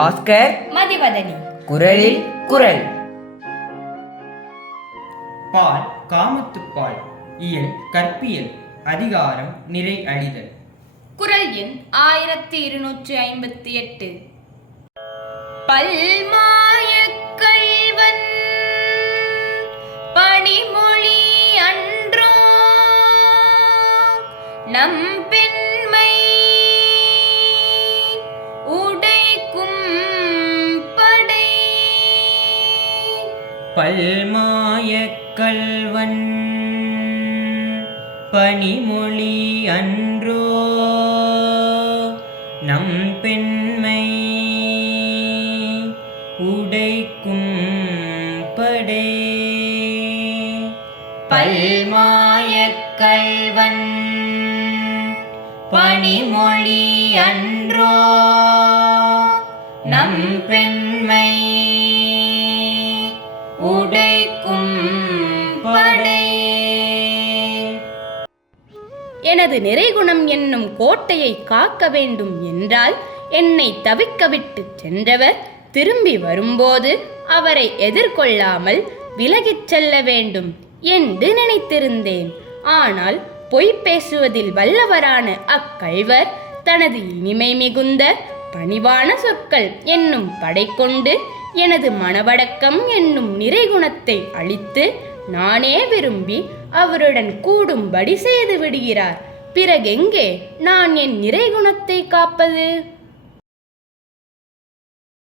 பாஸ்கர் மதிவதனி. குரலில் குரல். பால் காமத்துப்பால். இயல் கற்பியல். அதிகாரம் நிறை அழிதல். குரல் எண் 1258. பல்மாய கள்வன் பணிமொழி அன்றோ நம் பெண்மை உடைக்கும் படை. பல்மாய கள்வன் பணிமொழி அன்றோ நம் பெண்மை உடைக்கும் படை. பல்மாய கள்வன் பணிமொழி அன்றோ நம் பெண்மை உடைக்கும் படை. எனது நிறைகுணம் என்னும் கோட்டையை காக்க வேண்டும் என்றால் என்னை தவிக்க விட்டு சென்றவர் திரும்பி வரும்போது அவரை எதிர்கொள்ளாமல் விலகிச் செல்ல வேண்டும் என்று நினைத்திருந்தேன். ஆனால் பொய் பேசுவதில் வல்லவரான அக்கள்வர் தனது இனிமை மிகுந்த பணிவான சொற்கள் என்னும் படை கொண்டு எனது மனவடக்கம் என்னும் நிறைகுணத்தை அழித்து நானே விரும்பி அவருடன் கூடும்படி செய்து விடுகிறார். பிறகெங்கே நான் என் நிறைகுணத்தை காப்பது?